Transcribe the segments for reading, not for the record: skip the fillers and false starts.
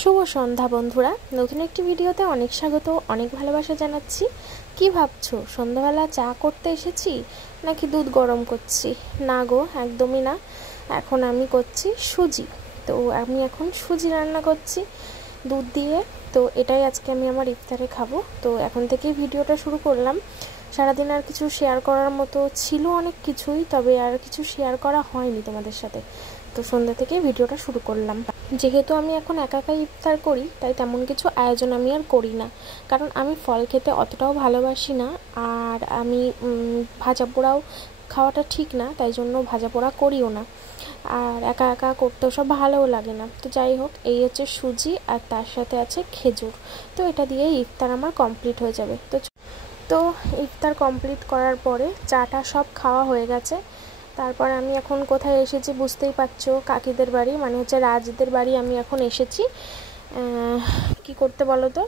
শুভ সন্ধ্যা বন্ধুরা, নতুন একটি ভিডিওতে অনেক স্বাগত, অনেক ভালোবাসা জানাচ্ছি। কি ভাবছো, সন্ধ্যাবেলা চা করতে এসেছি নাকি দুধ গরম করছি? না গো, একদমই না। এখন আমি করছি সুজি। তো আমি এখন সুজি রান্না করছি দুধ দিয়ে। তো এটাই আজকে আমি আমার ইফতারে খাবো। তো এখন থেকেই ভিডিওটা শুরু করলাম। সারাদিন আর কিছু শেয়ার করার মতো ছিল অনেক কিছুই, তবে আর কিছু শেয়ার করা হয়নি তোমাদের সাথে। তো সন্ধ্যা থেকে ভিডিওটা শুরু করলাম। যেহেতু আমি এখন একা একা ইফতার করি, তাই তেমন কিছু আয়োজন আমি আর করি না, কারণ আমি ফল খেতে অতটাও ভালোবাসি না। আর আমি ভাজা পোড়াও খাওয়াটা ঠিক না, তাই জন্য ভাজা পোড়া করিও না। আর একা একা করতেও সব ভালোও লাগে না। তো যাই হোক, এই হচ্ছে সুজি আর তার সাথে আছে খেজুর। তো এটা দিয়ে ইফতার আমার কমপ্লিট হয়ে যাবে। তো ইফতার কমপ্লিট করার পরে চাটা সব খাওয়া হয়ে গেছে। তারপর আমি এখন কোথায় এসেছি বুঝতেই পারছো, কাকিদের বাড়ি, মানে হচ্ছে রাজদের বাড়ি আমি এখন এসেছি। কি করতে বলো তো,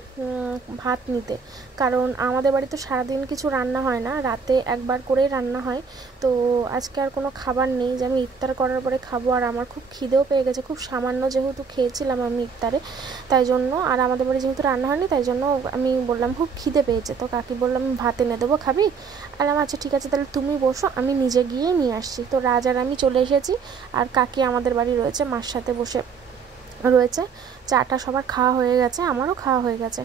ভাত নিতে। কারণ আমাদের বাড়ি তো সারাদিন কিছু রান্না হয় না, রাতে একবার করেই রান্না হয়। তো আজকে আর কোনো খাবার নেই যে আমি ইফতার করার পরে খাবো। আর আমার খুব খিদেও পেয়ে গেছে, খুব সামান্য যেহেতু খেয়েছিলাম আমি ইফতারে, তাই জন্য। আর আমাদের বাড়ি যেহেতু রান্না হয়নি, তাই জন্য আমি বললাম খুব খিদে পেয়েছে। তো কাকি বললাম ভাত এনে দেবো, খাবি? বললাম আচ্ছা ঠিক আছে, তাহলে তুমি বসো, আমি নিজে গিয়ে নিয়ে আসছি। তো রাজ আর আমি চলে এসেছি, আর কাকি আমাদের বাড়ি রয়েছে, মার সাথে বসে রয়েছে। চাটা সবার খাওয়া হয়ে গেছে, আমারও খাওয়া হয়ে গেছে।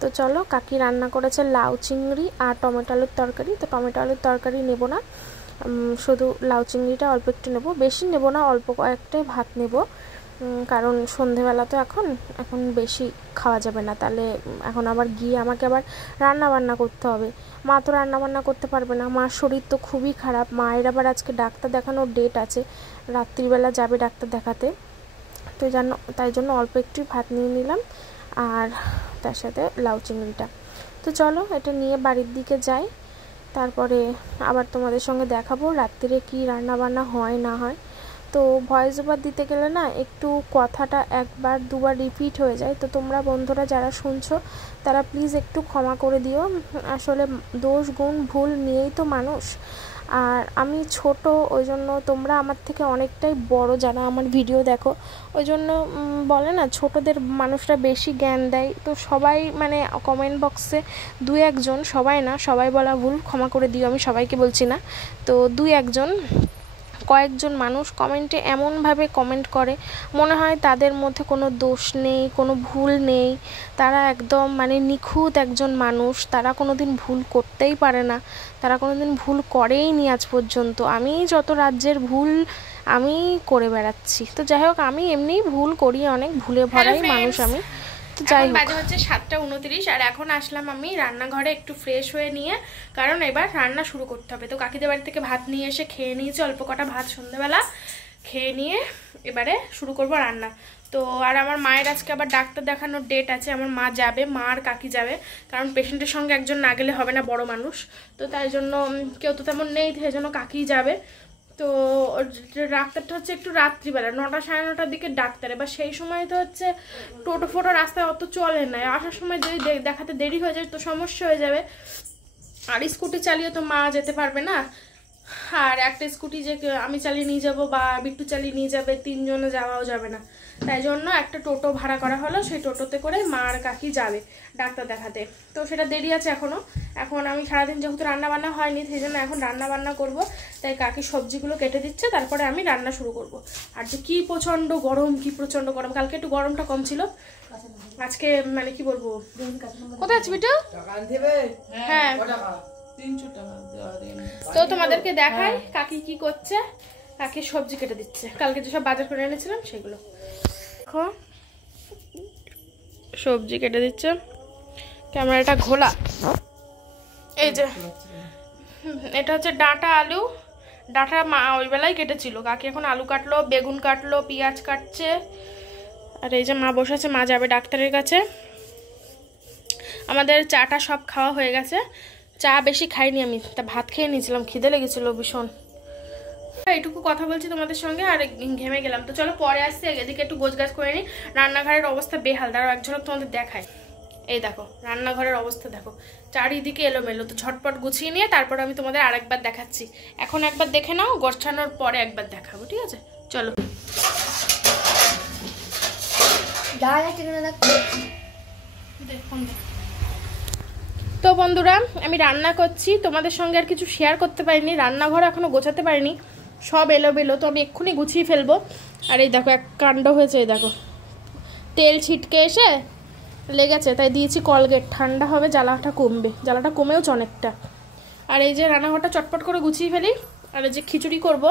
তো চলো, কাকি রান্না করেছে লাউ চিংড়ি আর টমেটো আলুর তরকারি। তো টমেটো আলুর তরকারি নেব না, শুধু লাউ চিংড়িটা অল্প একটু নেব, বেশি নেব না, অল্প কয়েকটাই ভাত নেব। কারণ সন্ধেবেলা তো এখন বেশি খাওয়া যাবে না, তাহলে এখন আবার গিয়ে আমাকে আবার রান্না বান্না করতে হবে। মা তো রান্না বান্না করতে পারবে না, মার শরীর তো খুবই খারাপ। মায়ের আবার আজকে ডাক্তার দেখানোর ডেট আছে, রাত্রিবেলা যাবে ডাক্তার দেখাতে। তো তাই জন্য অল্প একটু ভাত নিয়ে নিলাম, আর তার সাথে লাউ চিংড়িটা। তো চলো, এটা নিয়ে বাড়ির দিকে যাই, তারপরে আবার তোমাদের সঙ্গে দেখাবো রাত্রিরে কি রান্না বান্না হয় না হয়। তো ভয়েস ওভার দিতে গেলে না একটু কথাটা একবার দুবার রিপিট হয়ে যায়। তো তোমরা বন্ধুরা যারা শুনছো, তারা প্লিজ একটু ক্ষমা করে দিও। আসলে দোষ গুণ ভুল নিয়েই তো মানুষ। আর আমি ছোট, ওই জন্য তোমরা আমার থেকে অনেকটাই বড় যারা আমার ভিডিও দেখো, ওই জন্য বলে না ছোটদের মানুষরা বেশি জ্ঞান দেয়। তো সবাই মানে কমেন্ট বক্সে দু একজন, সবাই না, সবাই বলা ভুল, ক্ষমা করে দিও, আমি সবাইকে বলছি না। তো কয়েকজন মানুষ কমেন্টে এমনভাবে কমেন্ট করে, মনে হয় তাদের মধ্যে কোনো দোষ নেই, কোনো ভুল নেই। তারা একদম মানে নিখুঁত একজন মানুষ, তারা কোনো দিন ভুল করতেই পারে না, তারা কোনো দিন ভুল করেই নি আজ পর্যন্ত। আমি যত রাজ্যের ভুল আমি করে বেড়াচ্ছি। তো যাই হোক, আমি এমনিই ভুল করি, অনেক ভুলে ভরাই মানুষ আমি। যাই হোক, বাজে হচ্ছে 7:29, আর এখন আসলাম আমি রান্নাঘরে একটু ফ্রেশ হয়ে নিয়ে, কারণ এবার রান্না শুরু করতে হবে। তো কাকিদের বাড়ি থেকে ভাত নিয়ে এসে খেয়ে নিয়েছি, অল্প কটা ভাত সন্ধ্যেবেলা খেয়ে নিয়ে এবারে শুরু করব রান্না। তো আর আমার মায়ের আজকে আবার ডাক্তার দেখানোর ডেট আছে, আমার মা যাবে, মা আর কাকি যাবে, কারণ পেশেন্টের সঙ্গে একজন না গেলে হবে না, বড় মানুষ। তো তাই জন্য কেউ তো তেমন নেই, সেই জন্য কাকি যাবে। তো ডাক্তারটা হচ্ছে একটু রাত্রিবেলা 9টা সাড়ে 9টার দিকে ডাক্তার। এবার সেই সময় তো হচ্ছে টোটো ফোটো রাস্তায় অত চলে না, আসার সময় যদি দেখাতে দেরি হয়ে যায় তো সমস্যা হয়ে যাবে। আর স্কুটি চালিয়ে তো মা যেতে পারবে না, আর একটা স্কুটি যে আমি চালিয়ে নিয়ে যাবো বা বিট্টু চালিয়ে নিয়ে যাবে, 3 জনে যাওয়াও যাবে না। তাই জন্য একটা টোটো ভাড়া করা হলো, সেই টোটোতে করে মা আর কাকি যাবে ডাক্তার দেখাতে। তো সেটা দেরি আছে এখনও। এখন আমি সারাদিন যেহেতু রান্না বান্না হয়নি, সেই জন্য এখন রান্না বান্না করবো। তাই কাকি সবজিগুলো কেটে দিচ্ছে, তারপরে আমি রান্না শুরু করব। আর যে কি প্রচণ্ড গরম, কালকে একটু গরমটা কম ছিল, আজকে মানে কি বলবো। কোথায় আছে বিট্টু? হ্যাঁ, তো তোমাদেরকে দেখাই কাকি কি করছে। কাকি সবজি কেটে দিচ্ছে, কালকে যেসব বাজার করে এনেছিলাম সেগুলো। দেখো, সবজি কেটে দিচ্ছে, ক্যামেরাটা ঘোলা। এই যে এটা হচ্ছে ডাঁটা আলু, ডাঁটা মা ওই বেলায় কেটেছিল, কাকি এখন আলু কাটলো, বেগুন কাটলো, পেঁয়াজ কাটছে। আর এই যে মা বসে আছে, মা যাবে ডাক্তারের কাছে। আমাদের চাটা সব খাওয়া হয়ে গেছে, চা বেশি খাইনি আমি, তা ভাত খেয়ে নিয়েছিলাম, খিদে লেগেছিল ভীষণ। এইটুকু কথা বলছি তোমাদের সঙ্গে আর ঘেমে গেলাম। তো চলো পরে আসছি, এদিকে একটু গোছগাছ করে নিই। রান্নাঘরের অবস্থা বেহাল, দাঁড়াও এক ঝলক তোমাদের দেখায়। এই দেখো রান্নাঘরের অবস্থা, দেখো চারিদিকে এলোমেলো। তো ঝটপট গুছিয়ে নিয়ে তারপর আমি তোমাদের আরেকবার দেখাচ্ছি। এখন একবার দেখে নাও, গোছানোর পরে একবার দেখাবো, ঠিক আছে? চলো। তো বন্ধুরা আমি রান্না করছি, তোমাদের সঙ্গে আর কিছু শেয়ার করতে পারিনি, রান্নাঘর এখনো গোছাতে পারিনি, সব এলোমেলো। তো আমি এক্ষুনি গুছিয়ে ফেলবো। আর এই দেখো এক কাণ্ড হয়েছে, এই দেখো তেল ছিটকে এসে লেগেছে, তাই দিয়েছি কলগেট, ঠান্ডা হবে জ্বালাটা কমবে, জ্বালাটা কমেওছে অনেকটা। আর এই যে রান্নাঘরটা চটপট করে গুছিয়ে ফেলি। আর এই যে খিচুড়ি করব,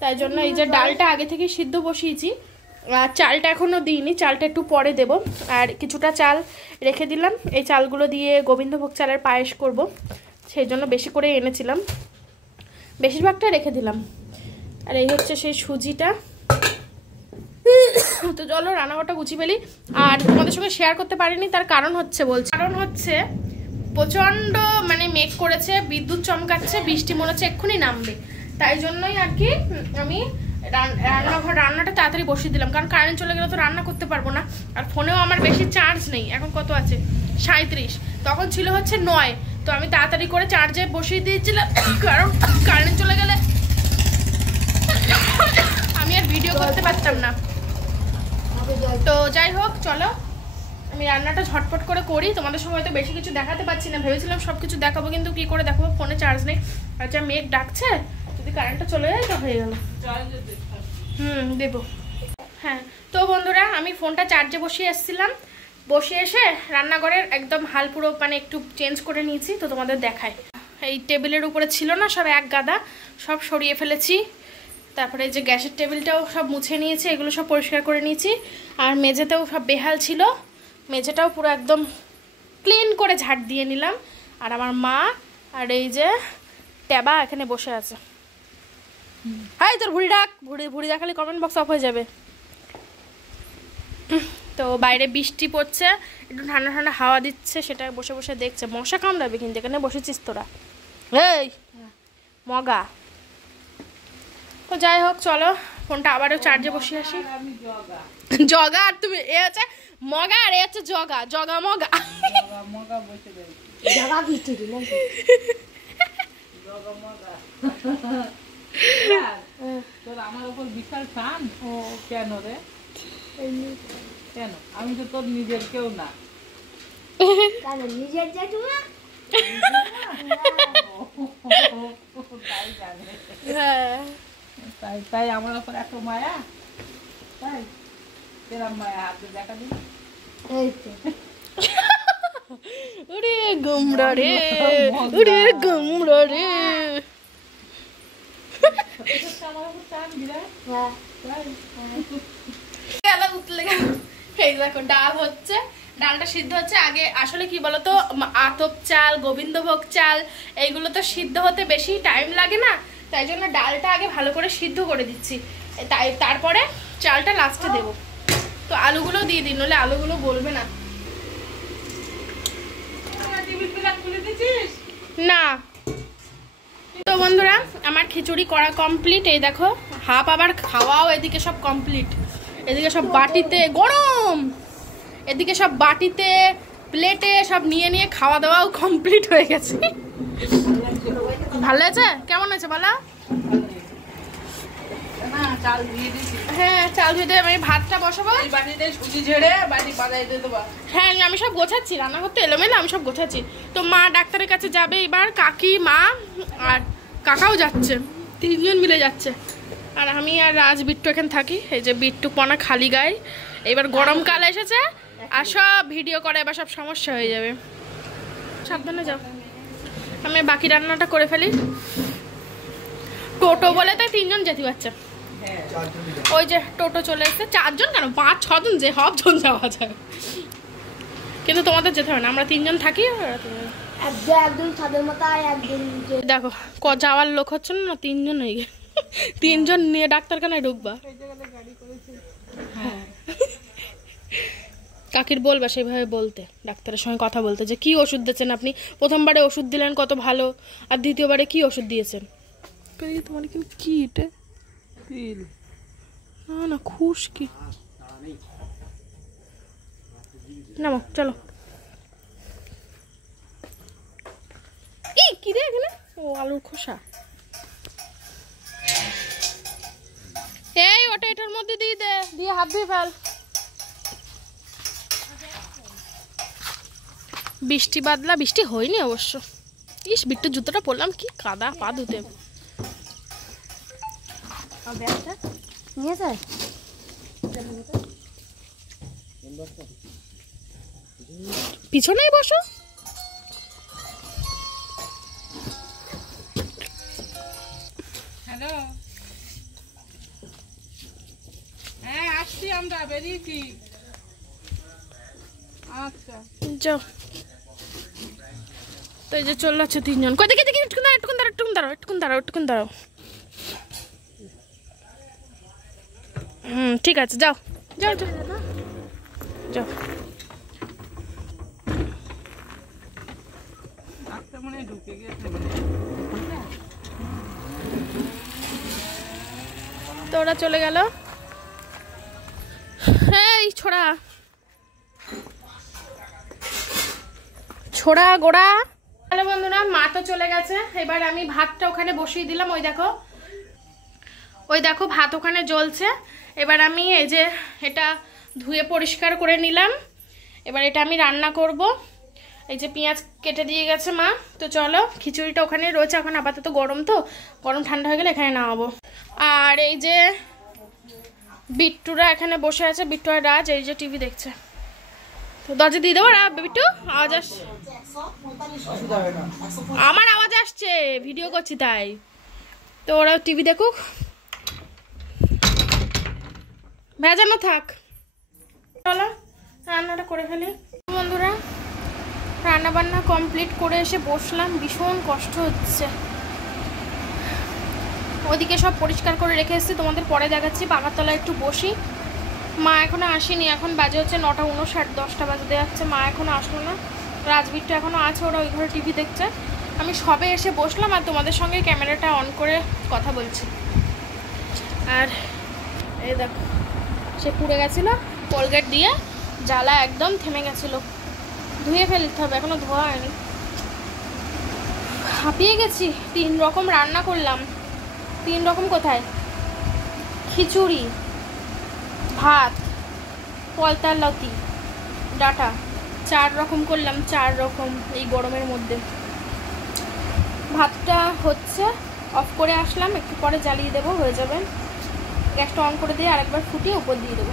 তাই জন্য এই যে ডালটা আগে থেকে সিদ্ধ বসিয়েছি, আর চালটা এখনও দিইনি, চালটা একটু পরে দেব। আর কিছুটা চাল রেখে দিলাম, এই চালগুলো দিয়ে গোবিন্দভোগ চালের পায়েস করব, সেই জন্য বেশি করে এনেছিলাম, বেশিরভাগটা রেখে দিলাম। আর এই হচ্ছে সেই সুজিটা। তো চলো রান্নাঘরটা গুছিয়ে ফেলি। আর তোমাদের সঙ্গে শেয়ার করতে পারিনি, তার কারণ হচ্ছে প্রচণ্ড মানে মেঘ করেছে, বিদ্যুৎ চমকাচ্ছে, বৃষ্টি মনে হচ্ছে এক্ষুনি নামবে, তাই জন্যই আর কি আমি রান্নাটা তাড়াতাড়ি বসিয়ে দিলাম, কারণ কারেন্ট চলে গেলে তো রান্না করতে পারবো না। আর ফোনেও আমার বেশি চার্জ নেই, এখন কত আছে 37, তখন ছিল হচ্ছে 9, তো আমি তাড়াতাড়ি করে চার্জে বসিয়ে দিয়েছিলাম, কারণ কারেন্ট চলে গেলে আমি আর ভিডিও করতে পারতাম না। তো যাই হোক চলো আমি রান্নাটা ঝটপট করে করি, তোমাদের সঙ্গে হয়তো বেশি কিছু দেখাতে পারছি না, ভেবেছিলাম সব কিছু দেখাবো, কিন্তু কি করে দেখাবো, ফোনে চার্জ নেই। আর যা মেঘ ডাকছে, যদি কারেন্টটা চলে যায় তো হয়ে গেল। দেবো। হ্যাঁ তো বন্ধুরা আমি ফোনটা চার্জে বসিয়ে এসেছিলাম, বসিয়ে এসে রান্নাঘরের একদম হাল পুরো মানে একটু চেঞ্জ করে নিয়েছি, তো তোমাদের দেখাই। এই টেবিলের উপরে ছিল না সব এক গাদা, সব সরিয়ে ফেলেছি। তারপরে এই যে গ্যাসের টেবিলটাও সব মুছে নিয়েছি, এগুলো সব পরিষ্কার করে নিয়েছি। আর মেঝেতেও সব বেহাল ছিল, মেঝেটাও পুরো একদম ক্লিন করে ঝাড় দিয়ে নিলাম। আর আমার মা আর এই যে ট্যাবা এখানে বসে আছে। হাই তোর ভুড়ি ডাক, ভুড়ি দেখালে কমেন্ট বক্স অফ হয়ে যাবে। তো বাইরে বৃষ্টি পড়ছে, একটু ঠান্ডা ঠান্ডা হাওয়া দিচ্ছে, সেটা বসে বসে দেখছে। মশা কামড়াবে কিন্তু, এখানে বসেছিস তোরা, এই মগা। তো যাই হোক চলো ফোনটা আবারও চার্জে বসিয়ে আসি। জগা আর তুমি এ আছে মগা, আর এ হচ্ছে জগা, জগা মগা। আমার উপর বিশাল টান কেন রে? কেন? আমি তো তোর নিজের কেউ না। নিজের জেঠুমা তাই তাই আমার উপর এত মায়া, তাই কেরাম মায়া হাতে দেখা দিন। এই তো ওরে গুমড়া রে, ওরে গুমড়া রে। আমার উপর টান বিরাট। এই দেখো ডাল হচ্ছে, ডালটা সিদ্ধ হচ্ছে। আগে আসলে কি বলতো, আতপ চাল, গোবিন্দভোগ চাল, এইগুলো তো সিদ্ধ হতে বেশি টাইম লাগে না, তাই জন্য ডালটা আগে ভালো করে সিদ্ধ করে দিচ্ছি, তাই তারপরে চালটা লাস্টে দেব। তো আলুগুলো দিয়ে দিই, নইলে আলুগুলো গলবে না। না তো বন্ধুরা আমার খিচুড়ি করা কমপ্লিট, এই দেখো হাফ আবার খাওয়াও এদিকে সব কমপ্লিট। এদিকে সব বাটিতে গরম, এদিকে সব বাটিতে প্লেটে সব নিয়ে নিয়ে খাওয়া দাওয়াও কমপ্লিট হয়ে গেছে। ভালো আছে? কেমন আছে বলো? হ্যাঁ চাল ধুয়ে আমি ভাতটা বসাবো। হ্যাঁ আমি সব গোছাচ্ছি, রান্না করতে এলোমেলো, আমি সব গোছাচ্ছি। তো মা ডাক্তারের কাছে যাবে এবার, কাকি, মা আর কাকাও যাচ্ছে, 3 জন মিলে যাচ্ছে। আর আমি আর রাজ বিট্টু এখানে থাকি। এই যে বিট্টু পনা খালি গায়ে, এবার গরমকাল এসেছে আর সব ভিডিও করে, এবার সব সমস্যা হয়ে যাবে। সাবধানে যাও, আমি বাকি রান্নাটা করে ফেলি। টোটো বলে তাই 3 জন যেতে পারছে। ওই যে টোটো চলে এসেছে, 4 জন কেন 5-6 জন, যে সব জন যাওয়া যায়, কিন্তু তোমাদের যেতে হবে না, আমরা 3 জন থাকি। দেখো যাওয়ার লোক হচ্ছে না, 3 জন হয়ে গেছে, 3 জন নিয়ে ডাক্তারখানায় ঢুকবা। কাকির বলবা সেইভাবে বলতে, ডাক্তারের সঙ্গে কথা বলতে, যে কি ওষুধ দিচ্ছেন আপনি, প্রথমবারে ওষুধ দিলেন কত ভালো, আর দ্বিতীয়বারে কি ওষুধ দিয়েছেন। তোমার কি এটা না খুশকি, নামো চলো। কি রে এখানে? ও আলুর খোসা। এই ওটা এটার মধ্যে দিয়ে দে, দিয়ে হাত ধুয়ে ফেল। বৃষ্টি বাদলা, বৃষ্টি হয়নি অবশ্য। ইস, বিট্টু জুতোটা পরলাম, কি কাদা পা ধুতে। পিছনেই বসো। হ্যালো, হ্যাঁ আসছি, আমরা বেরিয়েছি। আচ্ছা যাও। তো এই যে চলে যাচ্ছে তিনজন। কই দেখি দেখি, একটুকুন দাঁড়াও, একটুকুন দাঁড়াও, একটুকুন দাঁড়াও, একটুকুন দাঁড়াও, একটুকুন দাঁড়াও। ঠিক আছে, যাও যাও যাও যাও। আচ্ছা, মানে ঢুকে গেছে। তো ওরা চলে গেল। এই ছোড়া ছোড়া গোড়া। হ্যালো বন্ধুরা, মা তো চলে গেছে। এবার আমি ভাতটা ওখানে বসিয়ে দিলাম। ওই দেখো ভাত ওখানে জ্বলছে। এবার আমি এই যে এটা ধুয়ে পরিষ্কার করে নিলাম। এবার এটা আমি রান্না করব। এই যে পেঁয়াজ কেটে দিয়ে গেছে মা। তো চলো, খিচুড়িটা ওখানে রয়েছে এখন আপাতত, গরম তো, গরম ঠান্ডা হয়ে গেলে এখানে নামাবো। আর এই যে বিট্টুরা এখানে বসে আছে, বিট্টু আর রাজ এই যে টিভি দেখছে। তো দরজা দিয়ে দেবো। বিট্টু, আওয়াজ আসছে, আমার আওয়াজ আসছে, ভিডিও করছি তাই। তো ওরা টিভি দেখুক, ভেজানো থাক। চলো রান্নাটা করে ফেলি। বন্ধুরা, রান্না বান্না কমপ্লিট করে এসে বসলাম। ভীষণ কষ্ট হচ্ছে। ওদিকে সব পরিষ্কার করে রেখে এসেছি, তোমাদের পরে দেখাচ্ছি। পাকার তলায় একটু বসি। মা এখনো আসেনি, এখন বাজে হচ্ছে 9:59, 10টা বাজতে যাচ্ছে। মা এখনো আসলো না। রাজবীরটা এখনো আছে, ওরা ওই ঘরে টিভি দেখছে। আমি সবে এসে বসলাম আর তোমাদের সঙ্গে ক্যামেরাটা অন করে কথা বলছি। আর এই দেখো, সে পুড়ে গেছিল, কোলগেট দিয়ে জ্বালা একদম থেমে গেছিল। ধুয়ে ফেলতে হবে, এখনো ধোয়া হয়নি। হাঁপিয়ে গেছি। 3 রকম রান্না করলাম। 3 রকম কোথায়, খিচুড়ি, ভাত, পলতার লতি, ডাটা, 4 রকম করলাম। 4 রকম এই গরমের মধ্যে। ভাতটা হচ্ছে, অফ করে আসলাম, একটু পরে জ্বালিয়ে দেবো, হয়ে যাবে। গ্যাসটা অন করে দিয়ে আরেকবার ফুটিয়ে উপর দিয়ে দেবো।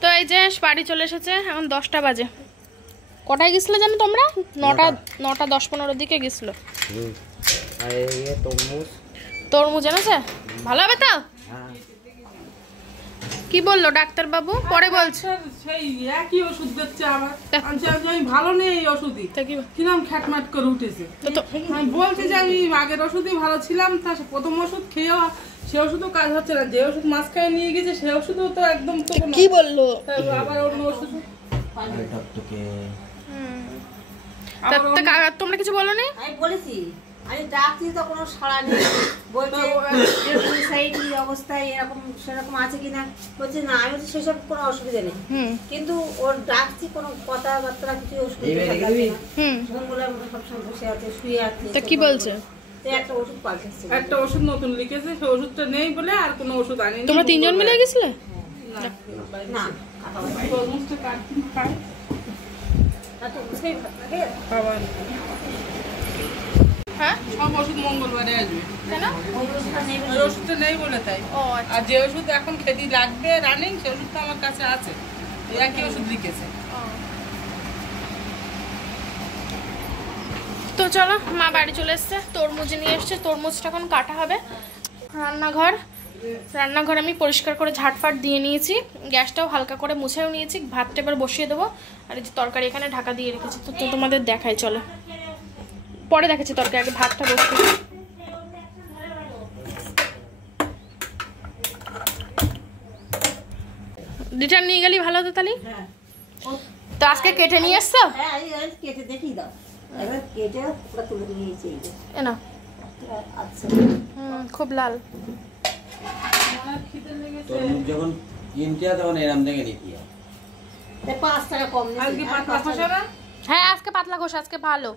তো এই যে বাড়ি চলে এসেছে, এখন 10টা বাজে। কটায় গেছিলে জানো তোমরা? 9টা 10-15 দিকে গেছিলো। তরমুজ এনেছে, ভালো হবে তো? কি বললো ডাক্তার বাবু? পরে বলছে। সেই একই ওষুধ দিচ্ছে আবার। আমি ভালো নেই এই ওষুধই, কিরম খ্যাটমাট করে উঠেছে। আমি বলছি যে আমি আগের ওষুধই ভালো ছিলাম, তা প্রথম ওষুধ খেয়েও সে ওষুধও কাজ হচ্ছে না। যে ওষুধ মাঝখানে নিয়ে গেছে সে ওষুধও তো একদম তো কি বললো, আবার অন্য ওষুধ। তোমরা কিছু বলো নি? আমি বলেছি, আমি ডাকছি তো কোনো সাড়া নেই। বলছে সুইসাইডি অবস্থায় এরকম সেরকম আছে কিনা, বলছে না। আমি বলছি সেসব কোনো অসুবিধা নেই, কিন্তু ওর ডাকছি কোনো কথাবার্তা কিছু অসুবিধা সবসময় বসে আছে, শুয়ে আছে। কি বলছে? একটা ওষুধ পাল্টেছে, একটা ওষুধ নতুন লিখেছে, সেই ওষুধটা নেই বলে আর কোনো ওষুধ আনেনি। তোমরা 3 জন মিলে গেছিলে? না তরমুজটা কাটতে খায়। হ্যাঁ, সব ওষুধ মঙ্গলবারে আসবে। কেন? ওই ওষুধটা নেই বলে তাই। ও আচ্ছা। আর যে ওষুধ এখন খেতে লাগবে রানিং, সে ওষুধটা আমার কাছে আছে। একই ওষুধ লিখেছে। তো চলো, মা বাড়ি চলে এসছে, তরমুজ নিয়ে এসছে। তরমুজটা এখন কাটা হবে। রান্নাঘর আমি পরিষ্কার করে ঝাড়ফাট দিয়ে নিয়েছি, গ্যাসটাও হালকা করে মুছেও নিয়েছি। ভাতটা এবার বসিয়ে দেবো। আর এই যে তরকারি এখানে ঢাকা দিয়ে রেখেছি। তো তোমাদের দেখাই, চলো পরে দেখাচ্ছি তরকারি, আগে ভাতটা বসিয়ে। রিটার্ন নিয়ে গেলি ভালো হতো তাহলে। তো আজকে কেটে নিয়ে এসছো? হ্যাঁ, কেটে দেখিয়ে দাও। এবার কেটে পুরো তুলে নিয়েছি। না, আচ্ছা, খুব লাল। তরমুজ যখন কিনতে হয় তখন এরম থেকে নিতে হয়। 5 টাকা কম। আজকে পাতলা খোসা না? হ্যাঁ, আজকে পাতলা খোসা, আজকে ভালো।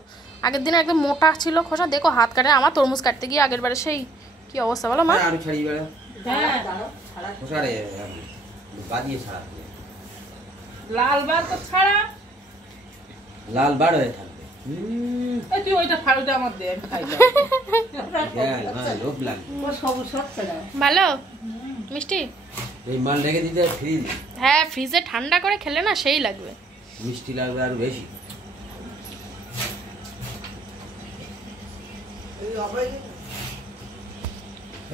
আগের দিন একদম মোটা ছিল খোসা, দেখো হাত কাটে। আমার তরমুজ কাটতে গিয়ে আগের বারে সেই কি অবস্থা বলো মা। আর ছাড়ি বেড়া হ্যাঁ, খোসারে বাদিয়ে ছাড়া। লাল বার তো ছাড়া, লাল বার হয়ে থাকবে। তুই ওইটা ফালুটা আমার দে, আমি খাই। লোভ লাগবে। ভালো মিষ্টি। এই মাল রেখে দিতে ফ্রিজ, হ্যাঁ ফ্রিজে ঠান্ডা করে খেলে না সেই লাগবে, মিষ্টি লাগবে আরো বেশি।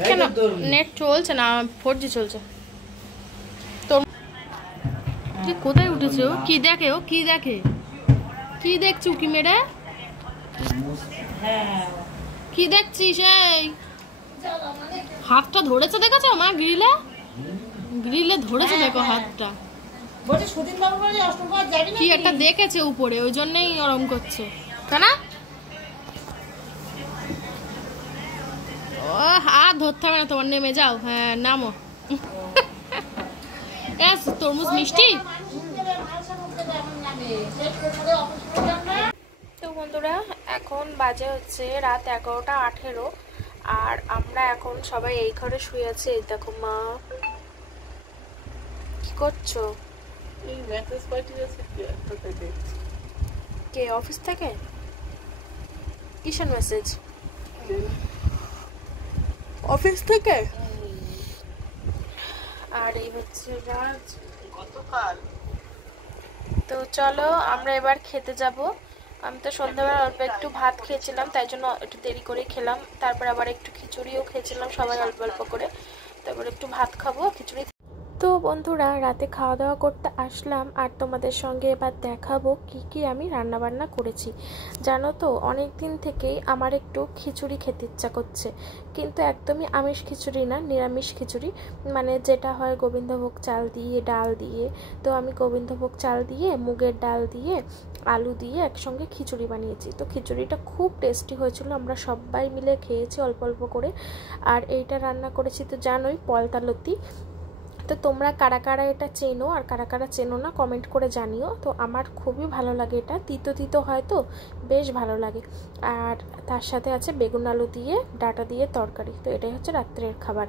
কেন নেট চলছে না? 4G চলছে। তোর তুই কোথায় উঠেছে? ও কি দেখে? ও কি দেখে? কি দেখছি উকি মেরে? কি দেখছিস? এই হাতটা ধরেছে, দেখেছো মা? গ্রিলে গ্রিলে ধরেছে, দেখো হাতটা। কি একটা দেখেছে উপরে, ওই জন্যই ওরম করছে, তাই না? ও হাত ধরতে হবে না তোমার, নেমে যাও। হ্যাঁ নামো। তরমুজ মিষ্টি। তো বন্ধুরা এখন বাজে হচ্ছে রাত 11:18 আর আমরা এখন সবাই এই ঘরে শুয়ে আছি। এই দেখো মা কি করছো? কে অফিস থেকে? কিসের মেসেজ? অফিস থেকে। আর এই হচ্ছে রাজ গতকাল। তো চলো আমরা এবার খেতে যাব। আমি তো সন্ধ্যাবেলা অল্প একটু ভাত খেয়েছিলাম, তাই জন্য একটু দেরি করে খেলাম। তারপর আবার একটু খিচুড়িও খেয়েছিলাম, সবাই অল্প অল্প করে। তারপর একটু ভাত খাবো, খিচুড়ি। তো বন্ধুরা রাতে খাওয়া দাওয়া করতে আসলাম আর তোমাদের সঙ্গে এবার দেখাবো কি কি আমি রান্না বান্না করেছি। জানো তো অনেক দিন থেকেই আমার একটু খিচুড়ি খেতে ইচ্ছা করছে, কিন্তু একদমই আমিষ খিচুড়ি না, নিরামিষ খিচুড়ি, মানে যেটা হয় গোবিন্দভোগ চাল দিয়ে ডাল দিয়ে। তো আমি গোবিন্দভোগ চাল দিয়ে মুগের ডাল দিয়ে আলু দিয়ে একসঙ্গে খিচুড়ি বানিয়েছি। তো খিচুড়িটা খুব টেস্টি হয়েছিল, আমরা সবাই মিলে খেয়েছি অল্প অল্প করে। আর এইটা রান্না করেছি তো জানোই, পলতালতি। তো তোমরা কারা কারা এটা চেনো আর কারা কারা চেনো না কমেন্ট করে জানিও। তো আমার খুবই ভালো লাগে, এটা তিতো তিতো হয় তো বেশ ভালো লাগে। আর তার সাথে আছে বেগুন আলু দিয়ে ডাঁটা দিয়ে তরকারি। তো এটাই হচ্ছে রাত্রের খাবার।